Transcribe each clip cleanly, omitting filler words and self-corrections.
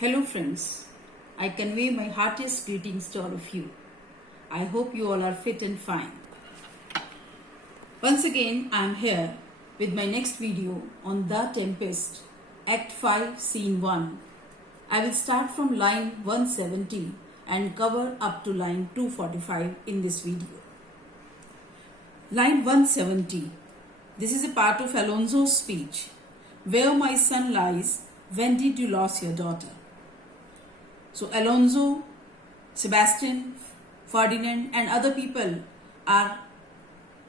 Hello friends, I convey my heartiest greetings to all of you. I hope you all are fit and fine. Once again, I am here with my next video on The Tempest, Act 5, Scene 1. I will start from line 170 and cover up to line 245 in this video. Line 170. This is a part of Alonso's speech. Where my son lies, when did you lose your daughter? So Alonso, Sebastian, Ferdinand and other people are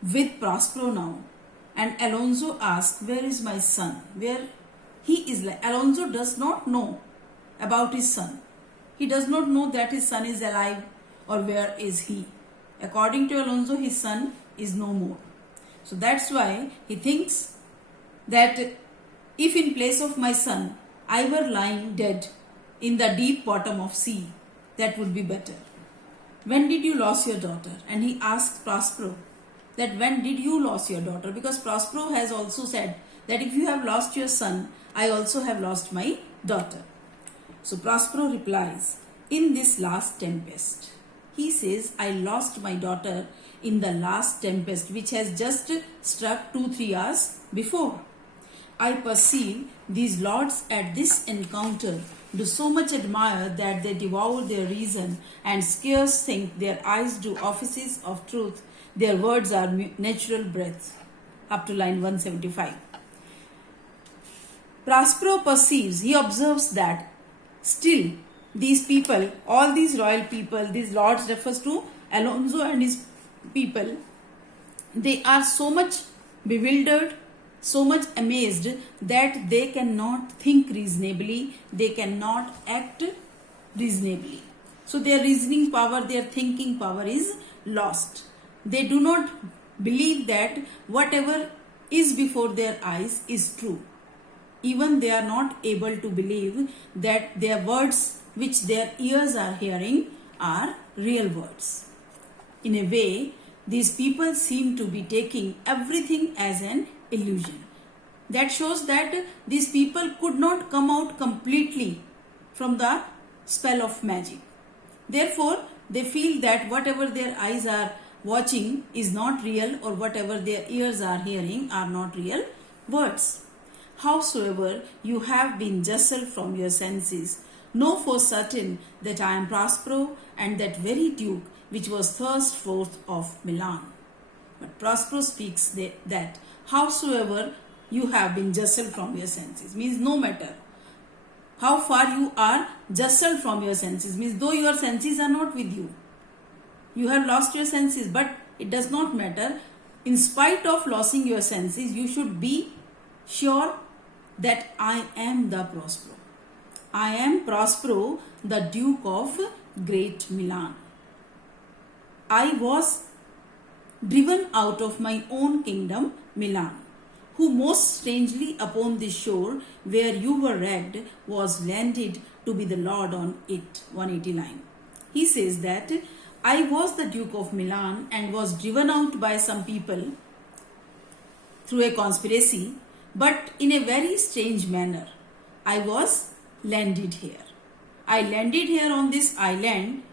with Prospero now. And Alonso asks, where is my son? Where he is like. Alonso does not know about his son. He does not know that his son is alive or where is he. According to Alonso, his son is no more. So that's why he thinks that if in place of my son, I were lying dead in the deep bottom of sea, that would be better. When did you lose your daughter? And he asked Prospero that when did you lose your daughter? Because Prospero has also said that if you have lost your son, I also have lost my daughter. So Prospero replies, in this last tempest. He says, I lost my daughter in the last tempest which has just struck 2-3 hours before. I perceive these lords at this encounter do so much admire that they devour their reason and scarce think their eyes do offices of truth. Their words are natural breaths. Up to line 175. Prospero perceives, he observes that still these people, all these royal people, these lords refers to Alonso and his people, they are so much bewildered, so much amazed that they cannot think reasonably, they cannot act reasonably. So their reasoning power, their thinking power is lost. They do not believe that whatever is before their eyes is true. Even they are not able to believe that their words which their ears are hearing are real words. In a way, these people seem to be taking everything as an illusion. That shows that these people could not come out completely from the spell of magic. Therefore, they feel that whatever their eyes are watching is not real or whatever their ears are hearing are not real words. Howsoever you have been jostled from your senses, know for certain that I am Prospero and that very Duke which was thrust forth of Milan. But Prospero speaks that howsoever you have been jostled from your senses, means no matter how far you are jostled from your senses, means though your senses are not with you, you have lost your senses, but it does not matter. In spite of losing your senses, you should be sure that I am the Prospero. I am Prospero, the Duke of Great Milan. I was driven out of my own kingdom, Milan, who most strangely upon this shore where you were wrecked was landed to be the Lord on it. 189. He says that I was the Duke of Milan and was driven out by some people through a conspiracy, but in a very strange manner. I was landed here. I landed here on this island.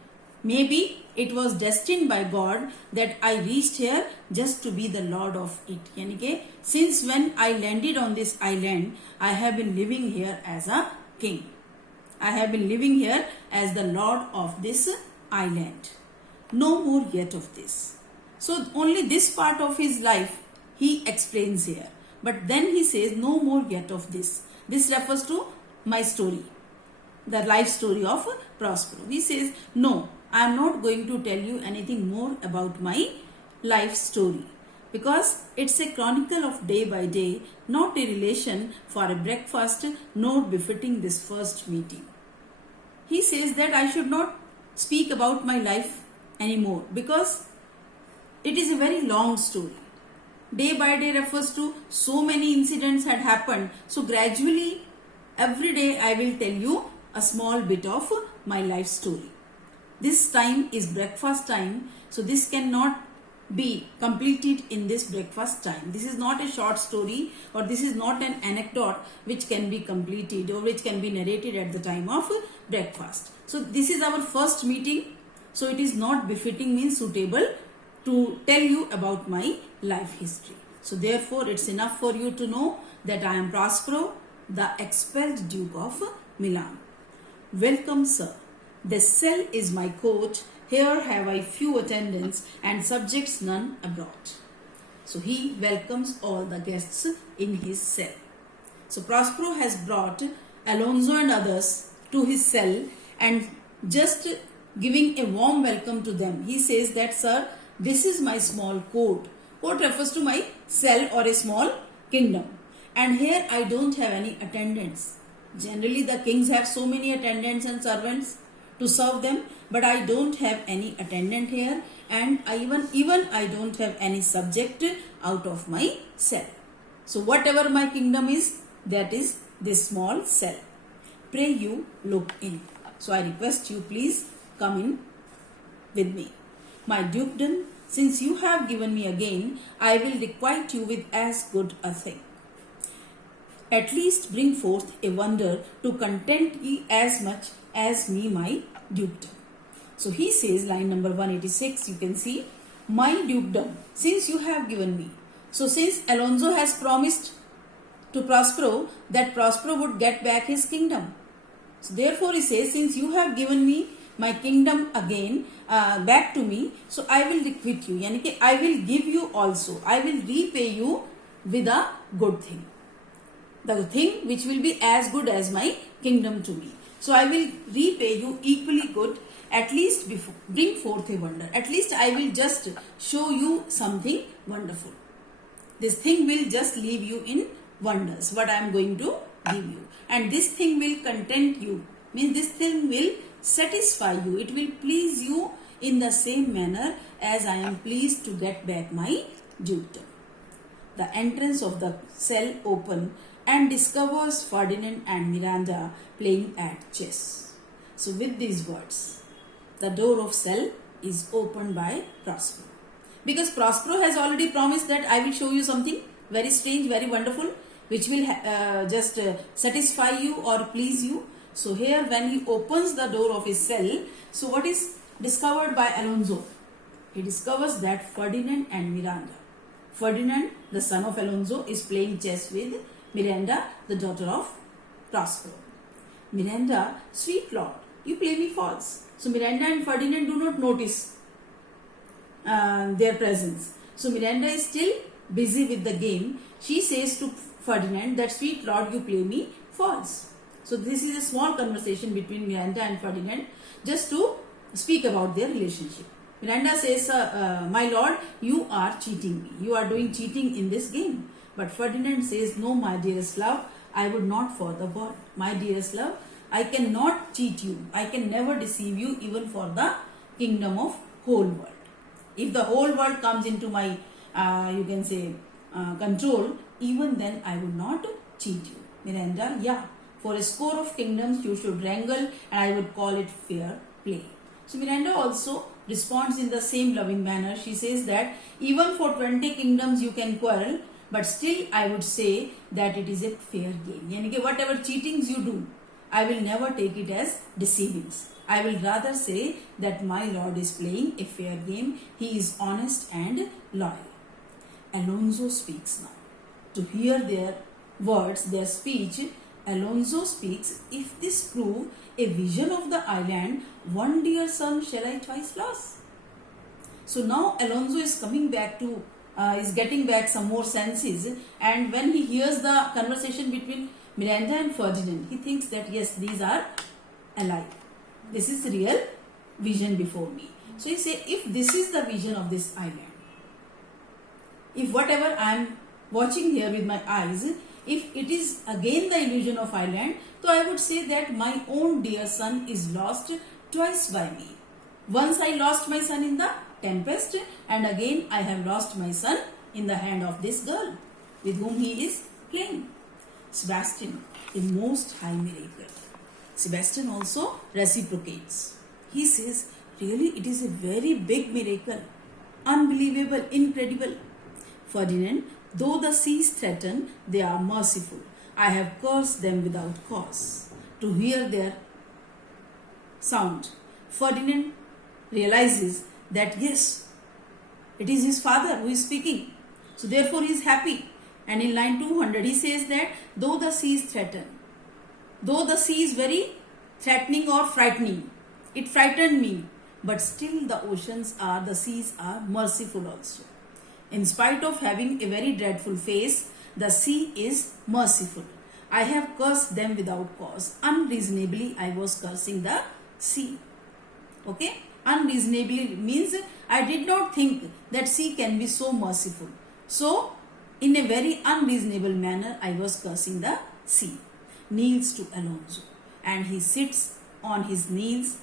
Maybe it was destined by God that I reached here just to be the Lord of it. Yani since when I landed on this island, I have been living here as a king. I have been living here as the Lord of this island. No more yet of this. So only this part of his life he explains here. But then he says no more yet of this. This refers to my story, the life story of Prospero. He says, no, I am not going to tell you anything more about my life story because it's a chronicle of day by day, not a relation for a breakfast, nor befitting this first meeting. He says that I should not speak about my life anymore because it is a very long story. Day by day refers to so many incidents had happened. So gradually, every day I will tell you a small bit of my life story. This time is breakfast time, so this cannot be completed in this breakfast time. This is not a short story, or this is not an anecdote which can be completed or which can be narrated at the time of breakfast. So this is our first meeting. So it is not befitting, means suitable, to tell you about my life history. So therefore it's enough for you to know that I am Prospero, the expelled Duke of Milan. Welcome, sir. The cell is my court. Here have I few attendants and subjects none abroad. So he welcomes all the guests in his cell. So Prospero has brought Alonso and others to his cell and just giving a warm welcome to them. He says that, sir, this is my small court. Court refers to my cell or a small kingdom. And here I don't have any attendants. Generally the kings have so many attendants and servants to serve them, but I don't have any attendant here, and even I don't have any subject out of my cell. So whatever my kingdom is, that is this small cell. Pray you look in. So I request you, please come in with me. My dukedom, since you have given me again, I will requite you with as good a thing. At least bring forth a wonder to content ye as much as me my dukedom. So he says, line number 186, you can see, my dukedom, since you have given me. So since Alonso has promised to Prospero that Prospero would get back his kingdom. So therefore he says, since you have given me my kingdom again back to me, so I will requite you. Yani ki I will give you also. I will repay you with a good thing. The thing which will be as good as my kingdom to me. So I will repay you equally good. At least bring forth a wonder. At least I will just show you something wonderful. This thing will just leave you in wonders, what I am going to give you. And this thing will content you. Means this thing will satisfy you. It will please you in the same manner as I am pleased to get back my dukedom. The entrance of the cell open and discovers Ferdinand and Miranda playing at chess. So with these words, the door of cell is opened by Prospero. Because Prospero has already promised that I will show you something very strange, very wonderful, which will just satisfy you or please you. So here when he opens the door of his cell, so what is discovered by Alonso? He discovers that Ferdinand and Miranda. Ferdinand, the son of Alonso, is playing chess with Miranda, the daughter of Prospero. Miranda, sweet lord, you play me false. So Miranda and Ferdinand do not notice their presence. So Miranda is still busy with the game. She says to Ferdinand that, sweet lord, you play me false. So this is a small conversation between Miranda and Ferdinand just to speak about their relationship. Miranda says, my lord, you are cheating me. You are doing cheating in this game. But Ferdinand says, no, my dearest love, I would not for the world. My dearest love, I cannot cheat you. I can never deceive you even for the kingdom of whole world. If the whole world comes into my, you can say, control, even then I would not cheat you. Miranda, yeah, for a score of kingdoms you should wrangle and I would call it fair play. So Miranda also responds in the same loving manner. She says that even for 20 kingdoms you can quarrel, but still I would say that it is a fair game. Yani ki whatever cheatings you do, I will never take it as deceivings. I will rather say that my lord is playing a fair game. He is honest and loyal. Alonso speaks now. To hear their words, their speech, Alonso speaks, if this prove a vision of the island, one dear son shall I twice lose. So now Alonso is coming back to, is getting back some more senses, and when he hears the conversation between Miranda and Ferdinand, he thinks that yes, these are alive. This is the real vision before me. So he says, if this is the vision of this island, if whatever I am watching here with my eyes, if it is again the illusion of island, so I would say that my own dear son is lost twice by me. Once I lost my son in the tempest, and again I have lost my son in the hand of this girl with whom he is playing. Sebastian, a most high miracle. Sebastian also reciprocates. He says, really it is a very big miracle. unbelievable, incredible. Ferdinand, though the seas threaten, they are merciful. I have cursed them without cause. To hear their sound, Ferdinand realizes that yes, it is his father who is speaking. So therefore he is happy. And in line 200 he says that though the sea is threatened, though the sea is very threatening or frightening, it frightened me, but still the seas are merciful also. In spite of having a very dreadful face, the sea is merciful. I have cursed them without cause. Unreasonably I was cursing the sea. Okay? Unreasonably means I did not think that sea can be so merciful. So, in a very unreasonable manner, I was cursing the sea. Kneels to Alonso, and he sits on his knees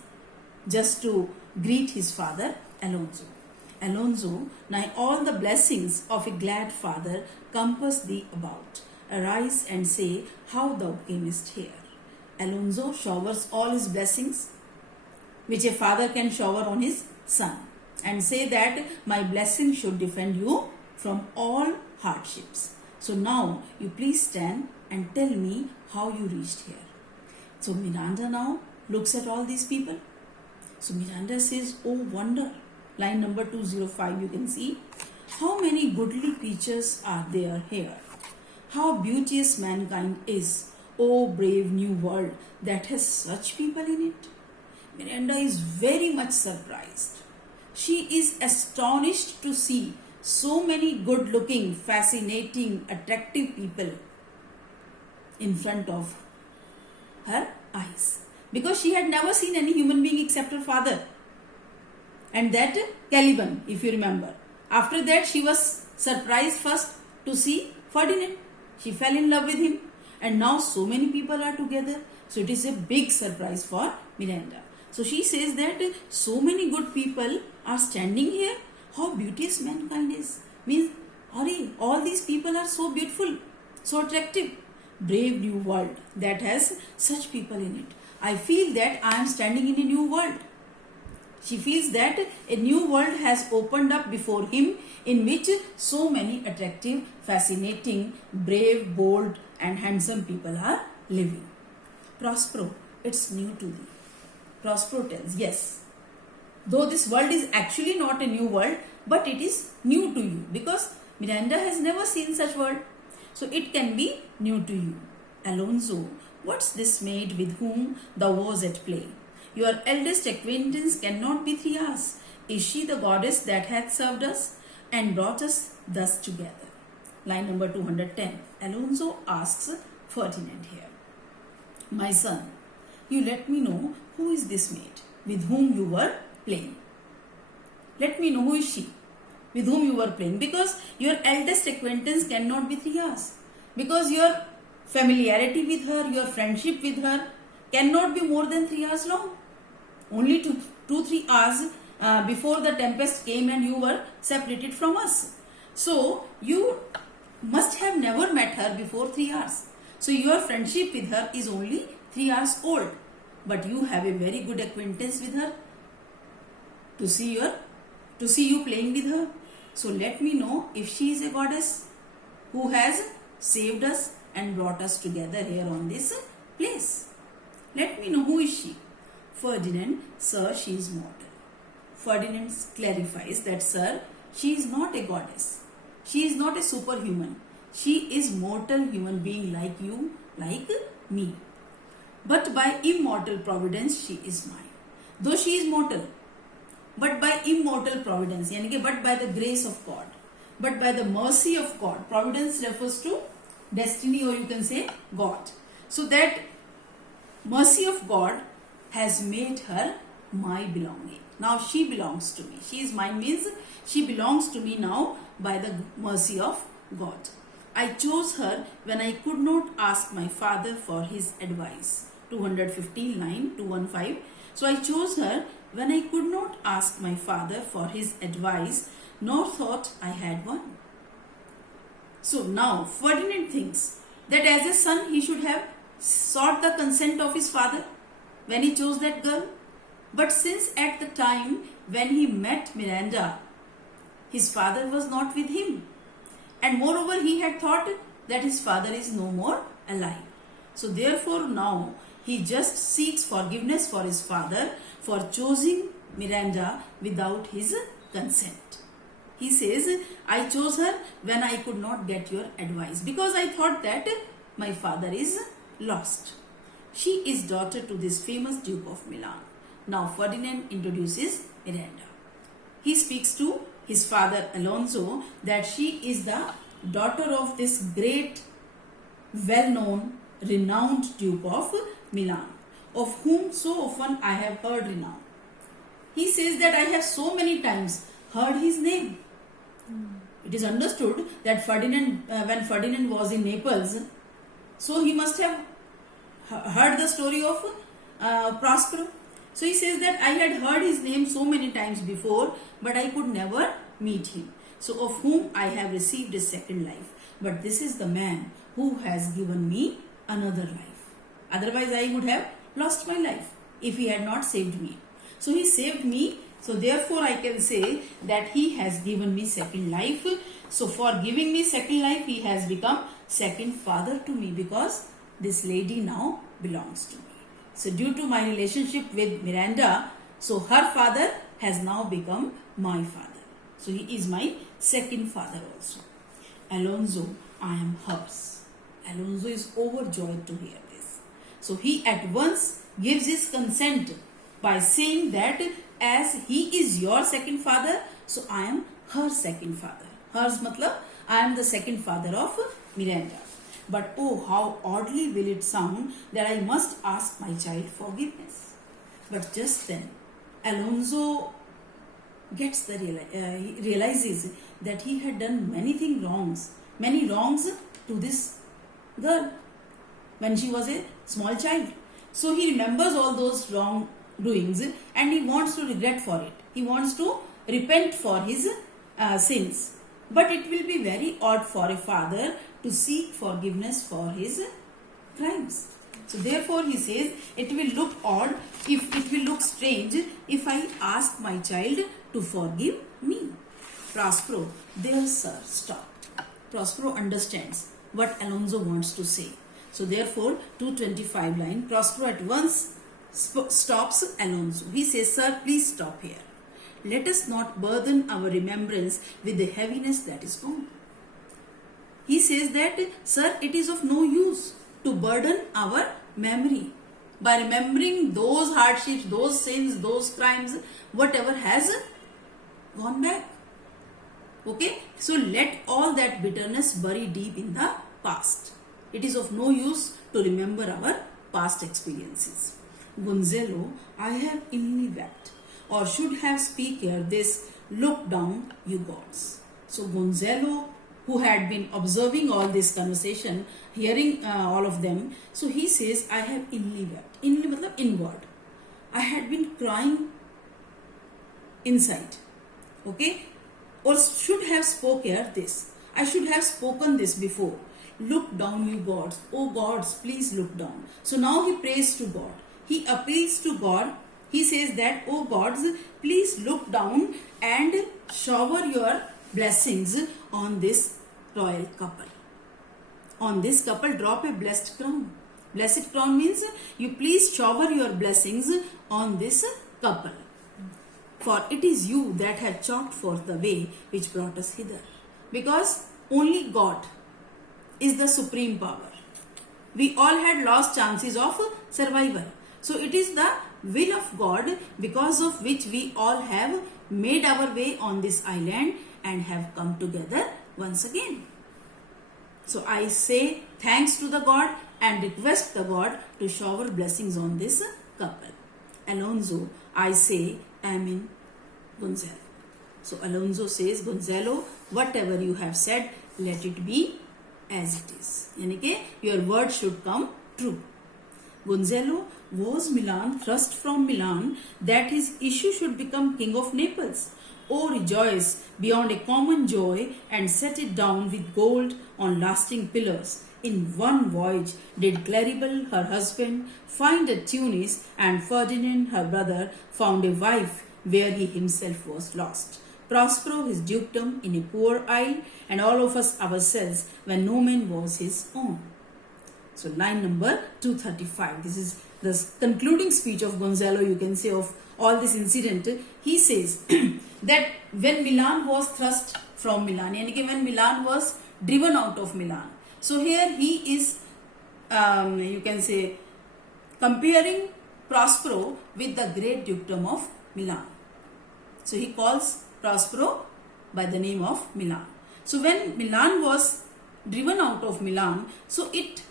just to greet his father, Alonso. Alonso, now all the blessings of a glad father compass thee about. Arise and say how thou camest here. Alonso showers all his blessings which a father can shower on his son and say that my blessing should defend you from all hardships. So now you please stand and tell me how you reached here. So Miranda now looks at all these people. So Miranda says, oh wonder, line number 205 you can see, how many goodly creatures are there here. How beauteous mankind is, oh brave new world that has such people in it. Miranda is very much surprised. She is astonished to see so many good looking, fascinating, attractive people in front of her eyes. Because she had never seen any human being except her father. And that Caliban, if you remember. After that she was surprised first to see Ferdinand. She fell in love with him. And now so many people are together. So it is a big surprise for Miranda. So she says that so many good people are standing here. How beauteous mankind is. Means, hurry, all these people are so beautiful, so attractive. Brave new world that has such people in it. I feel that I am standing in a new world. She feels that a new world has opened up before him in which so many attractive, fascinating, brave, bold and handsome people are living. Prospero, it's new to thee. Prospero tells, yes, though this world is actually not a new world, but it is new to you because Miranda has never seen such world. So it can be new to you. Alonso, what's this maid with whom thou was at play? Your eldest acquaintance cannot be 3 hours. Is she the goddess that hath served us and brought us thus together? Line number 210. Alonso asks Ferdinand here, my son, you let me know who is this maid with whom you were playing. Let me know who is she with whom you were playing, because your eldest acquaintance cannot be 3 hours. Because your familiarity with her, your friendship with her cannot be more than 3 hours long. Only 2-3 hours before the tempest came and you were separated from us. So you must have never met her before 3 hours. So your friendship with her is only 3 hours old. But you have a very good acquaintance with her to see you playing with her. So let me know if she is a goddess who has saved us and brought us together here on this place. Let me know who is she. Ferdinand, sir, she is mortal. Ferdinand clarifies that, sir, she is not a goddess. She is not a superhuman. She is mortal human being like you, like me. But by immortal providence, she is mine. Though she is mortal, but by immortal providence, but by the grace of God, but by the mercy of God. Providence refers to destiny, or you can say God. So that mercy of God has made her my belonging. Now she belongs to me. She is mine means she belongs to me now by the mercy of God. I chose her when I could not ask my father for his advice. 215 line 215. So I chose her when I could not ask my father for his advice, nor thought I had one. So now Ferdinand thinks that as a son he should have sought the consent of his father when he chose that girl. But since at the time when he met Miranda, his father was not with him. And moreover, he had thought that his father is no more alive. So therefore now he just seeks forgiveness for his father for choosing Miranda without his consent. He says, I chose her when I could not get your advice because I thought that my father is lost. She is daughter to this famous Duke of Milan. Now Ferdinand introduces Miranda. He speaks to his father Alonso that she is the daughter of this great, well-known, renowned Duke of Milan, of whom so often I have heard renown. He says that I have so many times heard his name. It is understood that when Ferdinand was in Naples, so he must have heard the story of Prospero. So he says that I had heard his name so many times before, but I could never meet him. So of whom I have received a second life. But this is the man who has given me another life. Otherwise I would have lost my life if he had not saved me. So he saved me. So therefore I can say that he has given me second life. So for giving me second life, he has become second father to me because this lady now belongs to me. So due to my relationship with Miranda, so her father has now become my father. So he is my second father also. Alonso, I am hers. Alonso is overjoyed to hear this. So he at once gives his consent by saying that as he is your second father, so I am her second father. Hers matlab, I am the second father of Miranda. But oh, how oddly will it sound that I must ask my child forgiveness. But just then, Alonso gets he realizes that he had done many wrongs to this girl when she was a small child. So he remembers all those wrongdoings and he wants to regret for it. He wants to repent for his sins. But it will be very odd for a father to seek forgiveness for his crimes. So therefore he says it will look odd, if it will look strange if I ask my child to forgive me. Prospero, there sir, stop. Prospero understands what Alonso wants to say. So therefore 225 line, Prospero at once stops Alonso. He says, sir, please stop here. Let us not burden our remembrance with the heaviness that is gone. He says that, sir, it is of no use to burden our memory by remembering those hardships, those sins, those crimes, whatever has gone back. Okay, so let all that bitterness bury deep in the past. It is of no use to remember our past experiences. Gonzalo, I have inly wept, or should have speak here this, look down, you gods. So Gonzalo, who had been observing all this conversation, hearing all of them, so he says, I have inly wept. Inly matlab inward. I had been crying inside. Okay, or should have spoke here this. I should have spoken this before. Look down, you gods. Oh gods, please look down. So now he prays to God. He appeals to God. He says that, oh gods, please look down and shower your blessings on this royal couple. On this couple, drop a blessed crown. Blessed crown means you please shower your blessings on this couple. For it is you that have chalked forth the way which brought us hither. Because only God is the supreme power. We all had lost chances of survival. So it is the will of God because of which we all have made our way on this island and have come together once again. So I say thanks to the God and request the God to shower blessings on this couple. Alonso, I say Amen, Gonzalo. So Alonso says, Gonzalo, whatever you have said, let it be as it is. Yani ke your word should come true. Gonzalo, was Milan thrust from Milan that his issue should become king of Naples? Oh, rejoice beyond a common joy and set it down with gold on lasting pillars. In one voyage did Claribel, her husband, find at Tunis, and Ferdinand, her brother, found a wife where he himself was lost. Prospero his dukedom in a poor isle, and all of us ourselves when no man was his own. So line number 235. This is the concluding speech of Gonzalo, you can say, of all this incident. He says that when Milan was thrust from Milan, yani when Milan was driven out of Milan. So here he is, you can say, comparing Prospero with the great dukedom of Milan. So he calls Prospero by the name of Milan. So when Milan was driven out of Milan, so it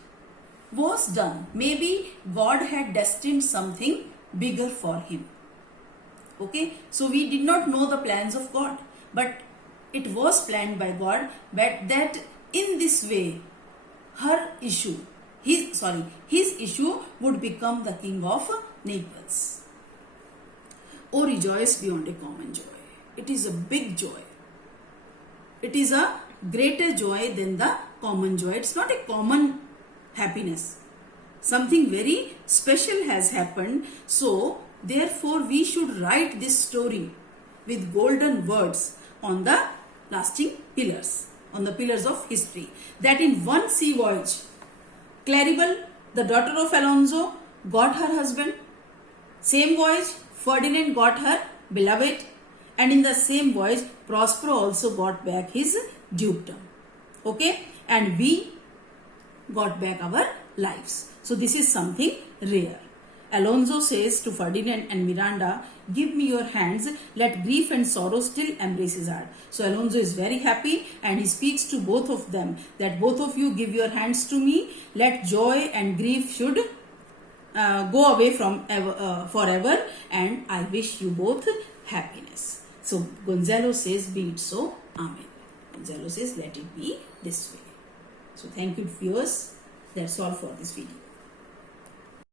was done. Maybe God had destined something bigger for him. Okay, so we did not know the plans of God, but it was planned by God, but that in this way his issue would become the king of Naples. Oh, rejoice beyond a common joy. It is a big joy. It is a greater joy than the common joy. It's not a common happiness. Something very special has happened. So, therefore, we should write this story with golden words on the lasting pillars, on the pillars of history. That in one sea voyage, Claribel, the daughter of Alonso, got her husband. Same voyage, Ferdinand got her beloved. And in the same voyage, Prospero also got back his dukedom. Okay? And we got back our lives. So this is something rare. Alonso says to Ferdinand and Miranda, give me your hands, let grief and sorrow still embrace his heart. So Alonso is very happy and he speaks to both of them that both of you give your hands to me, let joy and grief should go away from forever, and I wish you both happiness. So Gonzalo says, be it so, Amen. Gonzalo says, let it be this way. So thank you viewers. That's all for this video.